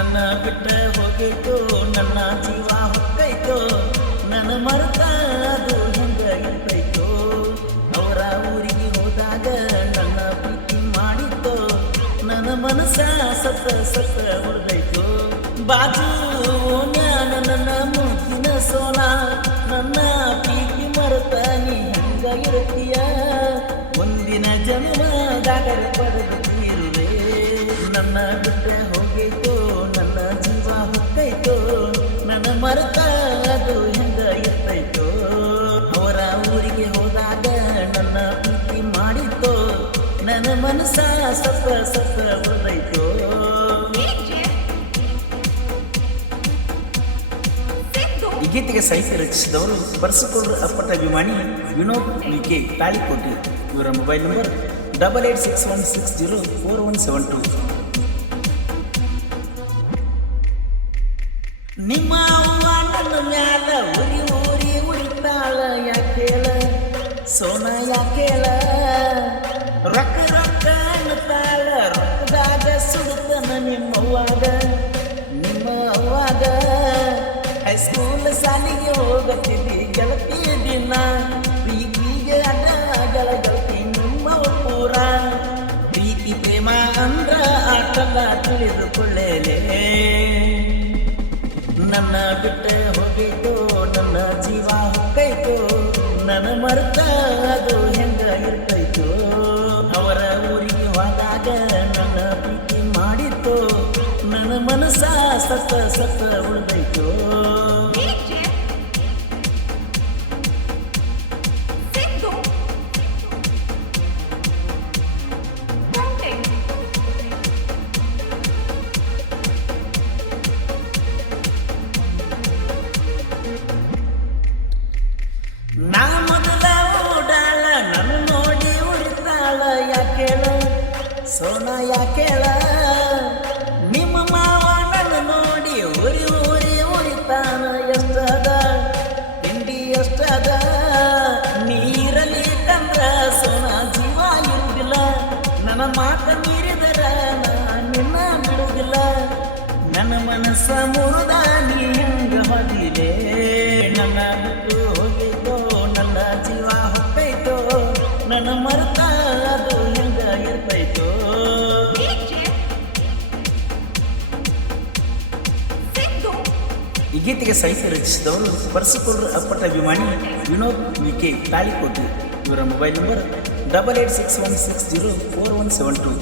ನನ್ನ ಬಿಟ್ಟ ಹೋಗೈತೋ ನನ್ನ ಜೀವ ಹೊಕ್ಕೈತೋ ನನ್ನ ಮರೆತ ಅದು ಹೆಂಗ ಇರ್ತೈತೋ ಅವರ ಊರಿಗೆ ಹೋದಾಗ ನನ್ನ ಪ್ರೀತಿ ಮಾಡಿತೋ ನನ್ನ ಮನಸ್ಸ ಸತ್ತ ಹೊಡೆದೈತೋ ಬಾಜು ಜ್ಞಾನ ನನ್ನ ಮುತ್ತಿನ ಸೋನ ನನ್ನ ಪ್ರೀತಿ ಮರೆತ ನೀ ಹೆಂಗ ಇರ್ತೀಯ ಒಂದಿನ ಜನ್ಮದಾಗ ಪಡೆದಿರುವೆ ನನ್ನ ಬಿಟ್ಟ ಹೋಗೈತೋ ನನ್ನ ಜೀವ ಹೊಕ್ಕೈತೋ ನನ್ನ ಮರೆತ ಅದು ಹೆಂಗ ಇರ್ತೈತೋ ಅವರ ಊರಿಗೆ ಹೋದಾಗ ನನ್ನ ಪ್ರೀತಿ ಮಾಡಿತೋ ನನ್ನ ಮನಸ್ಸ ಸತ್ತ ಹೊಡೆದೈತೋ ಈ ಗೀತೆಗೆ ಸಾಹಿತ್ಯ ರಚಿಸಿದವರು ಪರಸಕೂರು ಅಪ್ಪಟ ಅಭಿಮಾನಿ ವಿನೋದ್ ವಿಕೆ ತಾಳಿಕೋಟೆ. ಇವರ ಮೊಬೈಲ್ ನಂಬರ್ 8861604172. ನಿಮ್ಮ ಅವ್ವ ನನ್ನ ಮ್ಯಾಲ ಊರಿ ಉರಿತಾಳ ಯಾಕೇಳ ಸೋನ ಯಾಕೇಳ ರೊಕ್ಕ ಅನ್ನತಾಳ ರೊಕ್ಕದಾಗ ಸುಡುತ್ತನ ನಿಮ್ಮ ಅವ್ವಾಗ ಹೈಸ್ಕೂಲ್ ಶಾಲೆಗೆ ಹೋಗುತ್ತಿದ್ದಿ ಗೆಳತಿ ದಿನ ಪ್ರೀತಿಗೆ ಅಡ್ಡಗಳ ಗೆಳತಿ ನಿಮ್ಮ ಪೂರ ಪ್ರೀತಿ ಪ್ರೇಮ ಅಂದ್ರ ಆಟದ ತಿಳಿದುಕೊಳ್ಳಲೇ ನನ್ನ ಬಿಟ್ಟ ಹೋಗೈತೋ ನನ್ನ ಜೀವ ಹೊಕ್ಕೈತೋ ನನ್ನ ಮರೆತ ಅದು ಹೆಂಗ ಇರ್ತೈತೋ ಅವರ ಊರಿಗೆ ಹೋದಾಗ ನನ್ನ ಪ್ರೀತಿ ಮಾಡಿತೋ ನನ್ನ ಮನಸ್ಸ ಸತ್ತ ಉಳಿದೈತೋ ನಾ ಮೊದಲ ಓಡಾಳ ನನ್ನ ನೋಡಿ ಉಳಿತಾಳ ಯಾಕೇಳ ಸೋನ ಯಾಕೇಳ ನಿಮ್ಮ ಮಾವ ನನ್ನ ನೋಡಿ ಉರಿತಾನ ಎಷ್ಟದ ತಿಂಡಿ ಎಷ್ಟದ ನೀರಲ್ಲಿ ಕಂದ್ರ ಸೋನ ಜೀವ ಇರುವುದಿಲ್ಲ ನನ್ನ ಮಾತ ಮೀರಿದರ ನಿನ್ನ ಬಿಡುವುದಿಲ್ಲ ನನ್ನ ಮನಸ್ಸ ಮುರಿದ ನೀ ಹೆಂಗ ಹೊದಿಲೆ ನನ್ನ ಬಿಟ್ಟು ಹೋಗಿತೋ ನನ್ನ ಜೀವ ಹೊಕ್ಕೈತೋ ನನ್ನ ಮರೆತ ಅದು ಹೆಂಗ ಇರ್ತೈತೋ ಈ ಗೀತೆಗೆ ಸಾಹಿತ್ಯ ರಚಿಸಿದವರು ಪರಸಕೂರು ಅಪ್ಪಟ ಅಭಿಮಾನಿ ವಿನೋದ್ ವಿಕೆ ತಾಳಿಕೋಟೆ. ಇವರ ಮೊಬೈಲ್ ನಂಬರ್ 8861604172.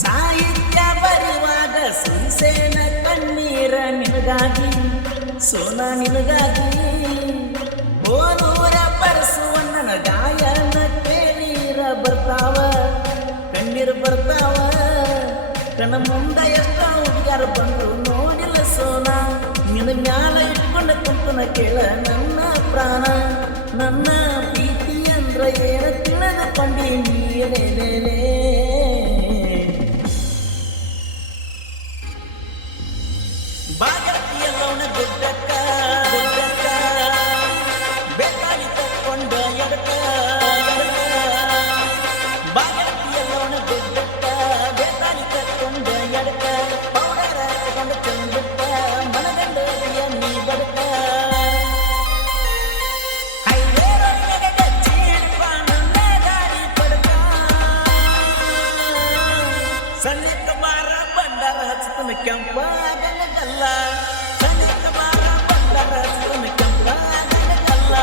ಸಾಹಿತ್ಯ ಬರೆಯುವಾಗ ಸುರಿಸೇನ ಕಣ್ಣೀರ ನಿನಗಾಗಿ ಸೋನ ನಿನಗಾಗಿ ಓನೂರ ಪರಸುವಣ್ಣನ ಗಾಯನ ಕೇಳೀರ ಬರ್ತಾವ ಕಣ್ಣೀರು ಬರ್ತಾವ ಕಣ ಮುಂದ ಎಷ್ಟ ಹುಡುಗರು ಬಂದು ನೋಡಿಲ್ಲ ಸೋನ ನಿನ್ನ ಮ್ಯಾಲ ಇಟ್ಕೊಂಡ ಕುಂತನ ಕೇಳ ನನ್ನ ಪ್ರಾಣ ನನ್ನ ಪ್ರೀತಿ ಅಂದ್ರ ಏನ ತಿಳಿದ ಕೊಂಡಿ ನೀಲೇಲೇ ಬಾಗತಿಯಲ್ಲವನ ಗುಡ್ಡಕ್ಕ ಬೆತ್ತಾಳಿ ತಕ್ಕೊಂಡ ಎಡಕ ಬಾಗತಿಯಲ್ಲವನ ಗುಡ್ಡಕ್ಕ ಬೆತ್ತಾಳಿ ತಕ್ಕೊಂಡ ಎಡಕ ಪೌಡರ ತಗೊಂಡ ಚಂದಕ್ಕ ಮನಗಂಡ ನೀ ಬಡಕ ಸಣ್ಣ ಬಾರ ಬಂಡಾರ ಹಚ್ಚತನ ಕೆಂಪ ಗಲ್ಲ ಸಣ್ಣ ಬಾರ ಬಂಡಾರ ಹಚ್ಚತನ ಕೆಂಪ ಗಲ್ಲ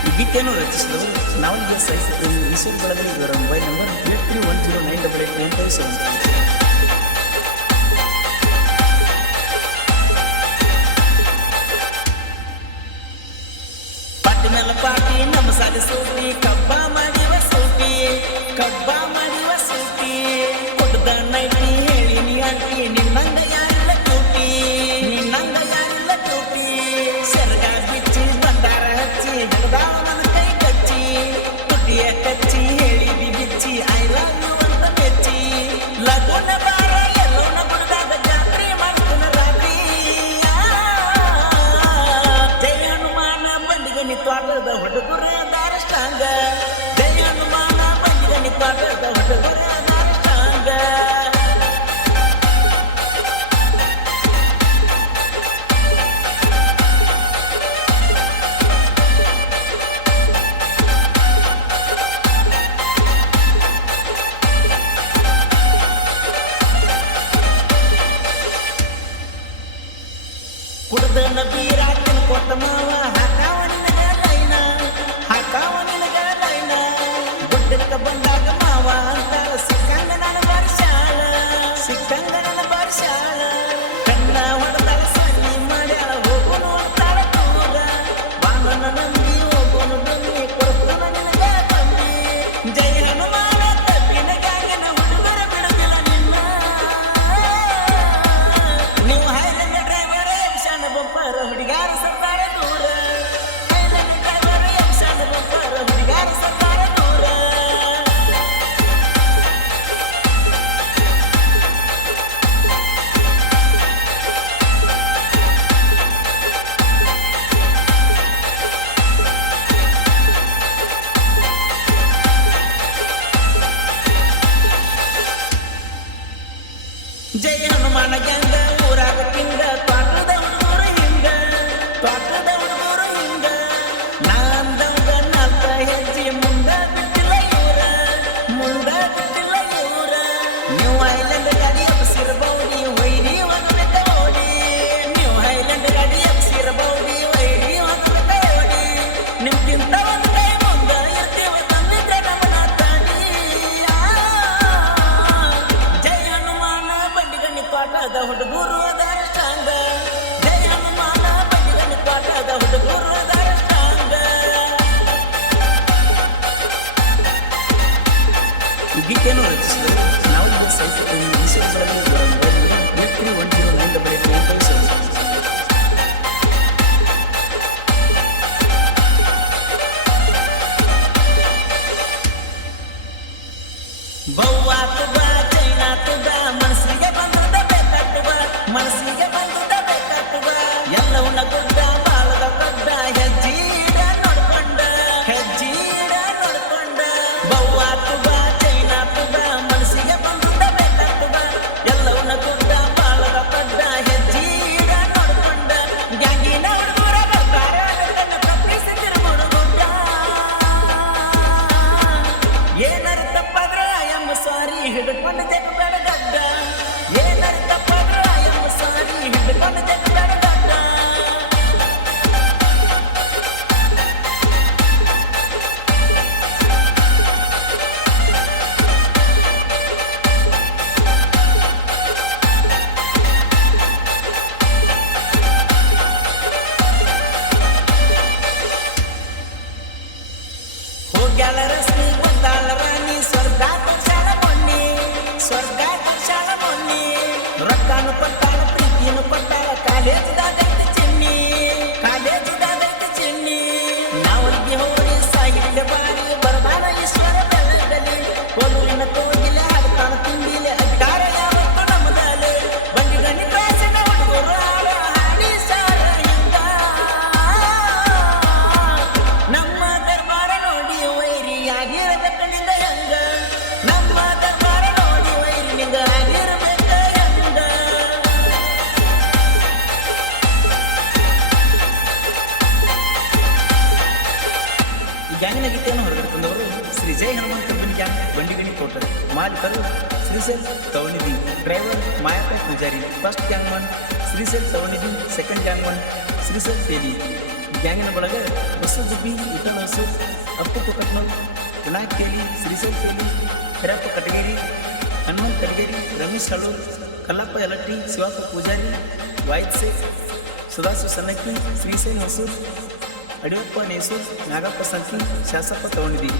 ಈ ಗೀತೆಯನ್ನು ರಚಿಸಿದವರು ನಾವಲಿಗೆ ಸಾಹಿತ್ಯ ವಿಷಯ ಬಳಗಲಿ. ಇವರ ಮೊಬೈಲ್ ನಂಬರ್ 8310988897. ಪಾಟಿನಲ್ಲ ಪಾಟಿ ನಮ್ಮ ಸಾಲಿ ಸೂಟಿ ಕಬ್ಬ ಮಾಡಿವ ಸೂಟಿ ಕೊಟ್ಟದ ನೈಟಿ ಹೇಳಿ ನೀ ಆಂಟಿ ನಿನ್ನಂಗ ಯಾರಿಲ್ಲ ಟೂಟಿ ಸೆರಗ ಬಿಚ್ಚಿ ಬಂದಾರ ಹಚ್ಚಿ ಗೆಳದಾವ ನನ್ನ ಕೈ ಕಚ್ಚಿ ತುಟಿಯ ಕಚ್ಚಿ ಹೇಳಿದಿ ಬಿಚ್ಚಿ ಐ ಲವ್ ಯು ಅಂತ ಮೆಚ್ಚಿ ಲಗೋನ ಬಾರ ಎಲ್ಲೋನ ಗುಡ್ದಾಗ ಜಾತ್ರೆ ಮಾಡ್ತಾನ ರಾತ್ರಿ ಜಯ ಹನುಮಾನ ಬಂದಿಗೆ ನಿ ತ್ವಾಟದ ಹುಡುಗರ ದಾರಷ್ಟ ಜೈ ಹನುಮಾನ ಗ್ಯಾಂಗ ಊರಾಗ ಕಿಂಗ ತ್ವಾಟದ ಹುಡುಗರು ಹಿಂಗ ತ್ವಾಟದ ಹುಡುಗರು ಹಿಂಗ ನಾಂದವ್ಗ ನಾಲ್ಕ ಹೆಜ್ಜೆ ಮುಂದ ಬಿಟ್ಟಿಲ್ಲ ಇವ್ರ ಮುಂದ ಬಿಟ್ಟಿಲ್ಲ ಇವ್ರ ನೀವು ಐಲ್ಯಾಂಡ್ ಗಾಡಿ ಎಬ್ಸಿರಬಹುದಿ ವೈರಿ ಹೋಗ್ಬೇಕ ಓಡಿ ನೀವು ಐಲ್ಯಾಂಡ್ ಗಾಡಿ ಎಬ್ಸಿರಬಹುದಿ ವೈರಿ ಹೋಗ್ಬೇಕ ಓಡಿ ನಿಮ್ಗಿಂತ ಒಂದು ಕೈ ಮುಂದ ಇರ್ತೀವ ತಂದಿದ್ರೆ ನಮ್ಮನ್ನ ತಾಡಿ ಜೈ ಹನುಮಾನ ಬಂಡಿಗಣ್ಣಿ ತ್ವಾಟದ ಹುಡುಗರು ಅದಾರ ಸ್ಟ್ರಾಂಗ ಜೈ ಹನುಮಾನ ಬಂಡಿಗಣ್ಣಿ ತ್ವಾಟದ ಹುಡುಗರು ಅದಾರ ಸ್ಟ್ರಾಂಗ ಈ ಗೀತೆಯನ್ನು ರಚಿಸಿದರು ನಾವು ಈಗ ಸಹಿತ ವಿಷಯಗಳಲ್ಲಿ ವ್ಯಕ್ತಿ ಒಂಟಿನ ನಂದ ಬಳಿಕ ಬೌವಾತ ಬಾ ಚೈನಾತ ಬಾ ಮನಸ್ಸಿಗೆ ಬಂದದ ಬೇಕಾಟ ಬಾ ಮನಸ್ಸಿಗೆ ಬಂದದ ಬೇಕಾಟ ಬಾ ಎಲ್ಲವನ್ನ ಗುಡ್ಡ ಬಾಳದ ಕೊಡ್ಡ ಹೆಜ್ಜೀಡ ನೋಡ್ಕೊಂಡ ಬೌವಾತ ಬಾ ಚೈನಾತ ಬಾ ಮನಸ್ಸಿಗೆ ಬಂದದ ಬೇಕಾಟ ಬಾ ಎಲ್ಲವನ್ನ ಗುಡ್ಡ ಬಾಳದ ಕೊಡ್ಡ ಹೆಜ್ಜೀಡ ನೋಡ್ಕೊಂಡ ಗ್ಯಾಂಗಿನ ಹುಡುಗರ ಬರ್ತಾರೆ ಅದನ್ನ ತಪ್ಪಿಸಿದ್ರು ಹುಡುಗುಡ್ಡ ಏನಾರ ತಪ್ಪಾದ್ರ ಅಯ್ಯಮ್ಮ ಸಾರಿ ಹಿಡ್ಕೊಂಡು ಜಗಬೇಡ ಗಡ್ಡ ಏನಾರ ತಪ್ಪಾದ್ರ ಅಯ್ಯಮ್ಮ ಸಾರಿ ಹಿಡ್ಕೊಂಡು ಜಗಬೇಡ ಗಡ್ಡ ಹೋಗ್ಯಾಳ ರಶ್ಮಿ ಬಂದಾಳ ರಾಣಿ ಸ್ವರ್ಗ ಶಾಲ ಮೊನ್ನಿ ರೊಕ್ಕಾನು ಕೊಟ್ಟಾಳ ಪ್ರೀತಿನು ಕೊಟ್ಟಾಳ ಕಾಲೇಜದಾಗೈತೆ ಚಿನ್ನಿ ನಾವಲ್ಲಿಗೆ ಹೋಗಿ ಸಾಹಿತ್ಯ ಬಾರಿ ಬರದಾನ ಈಶ್ವರ ಬೆಳಗಲಿ ಕೋಲೂರಿನ ಕೋಗಿಲೆ ಹಾಡ್ತಾನ ತಿಂಡಿಲೆ ಅಧಿಕಾರ ಯಾವತ್ತು ನಮ್ಮದಾಲೆ ಬಂಡಿಗಣ್ಣಿ ಕ್ಲಾಸಿನ ಹುಡುಗರು ಹಾಡ ಹಾಡಿ ಸಾರ ಹಿಂಗ ನಮ್ಮ ದರ್ಬಾರ ನೋಡಿ ವೈರಿ ಆಗಿರಬೇಕಂದ ಹೆಂಗ ನಮ್ಮ ದರ್ಬಾರ ನೋಡಿ ವೈರಿ ನಿಂಗ ಆಗಿರಬೇಕ ಹೆಂಗ ಈ ಗ್ಯಾಂಗಿನ ಗೀತೆಯನ್ನು ಹೊರಗಡೆ ತಂದವರು ಶ್ರೀ ಜೈ ಹನುಮಾನ್ ಕಂಪನಿ ಗ್ಯಾಂಗ್ ಬಂಡಿಗಣಿ ಕೋಟರ್ ಮಾಲೀಕರು Shrishail Tavanidhi driver Mayappa Pujari first gang one Shrishail Tavanidhi second gang one Shrishail Teli ಗ್ಯಾಂಗಿನ ಒಳಗೆ ಬಸ್ಸು ಗುಬ್ಬಿ ವಿಠಲ್ ಹಸು ಅಪ್ಪು ಕೊಕಟ್ನೂರ್ ವಿನಾಯಕ್ ತೇಲಿ ಶ್ರೀಸೆಲ್ ತೇಲಿ ಹಿರಪ್ಪ ಕಟಗೇರಿ ಹನುಮಂತ್ ಕಟಗೇರಿ ರಮೇಶ್ ಹಳೂರ್ ಕಲ್ಲಪ್ಪ ಯಲಟ್ಟಿ ಶಿವಪ್ಪ ಪೂಜಾರಿ ವಾಯಿದ್ ಸೇಖ್ ಸುಧಾಸು ಸನ್ನಕ್ಕಿ ಶ್ರೀಸೇನ್ ಹೊಸೂರ್ ಅಡಿಯಪ್ಪ ನೇಸೂರ್ ನಾಗಪ್ಪ ಸಂಕಿ ಶಾಸಪ್ಪ ತವನಿಧಿ